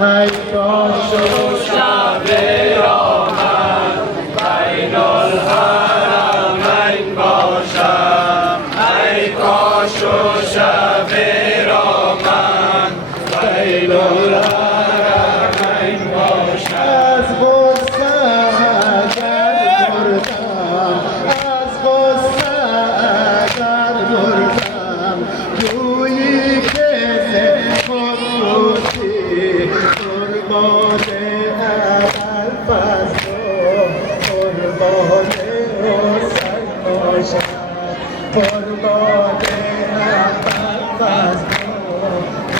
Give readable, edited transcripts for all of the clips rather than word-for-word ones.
ای کاش و شب آمد بین الحرمین باشم ای کاش و شب آمد بین الحرمین باشم از غصه اگر مردم از غصه اگر مردم جویی که خود روزی قربان اول پس قربان حسین باشم قربان اول پس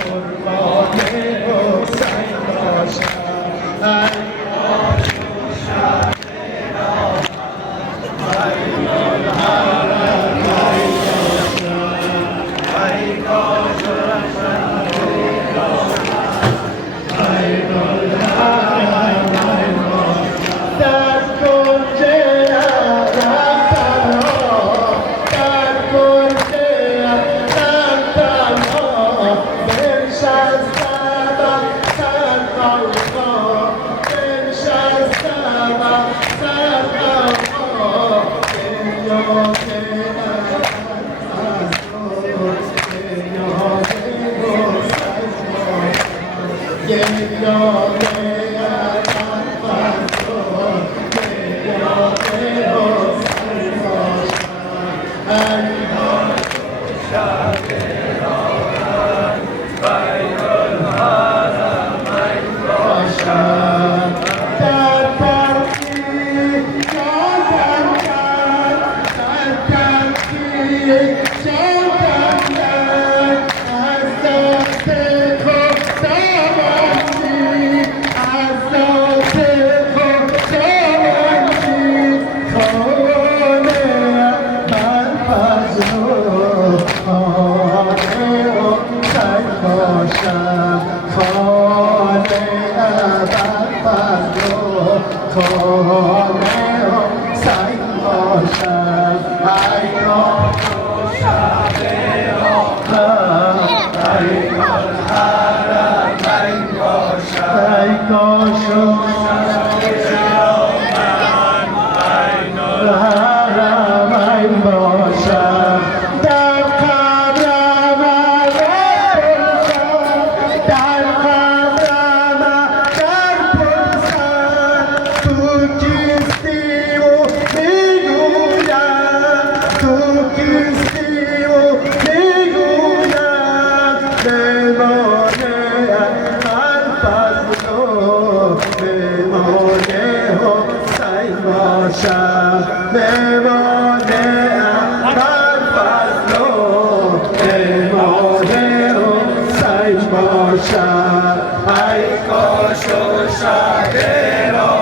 قربان حسین باشم ای کاش و شب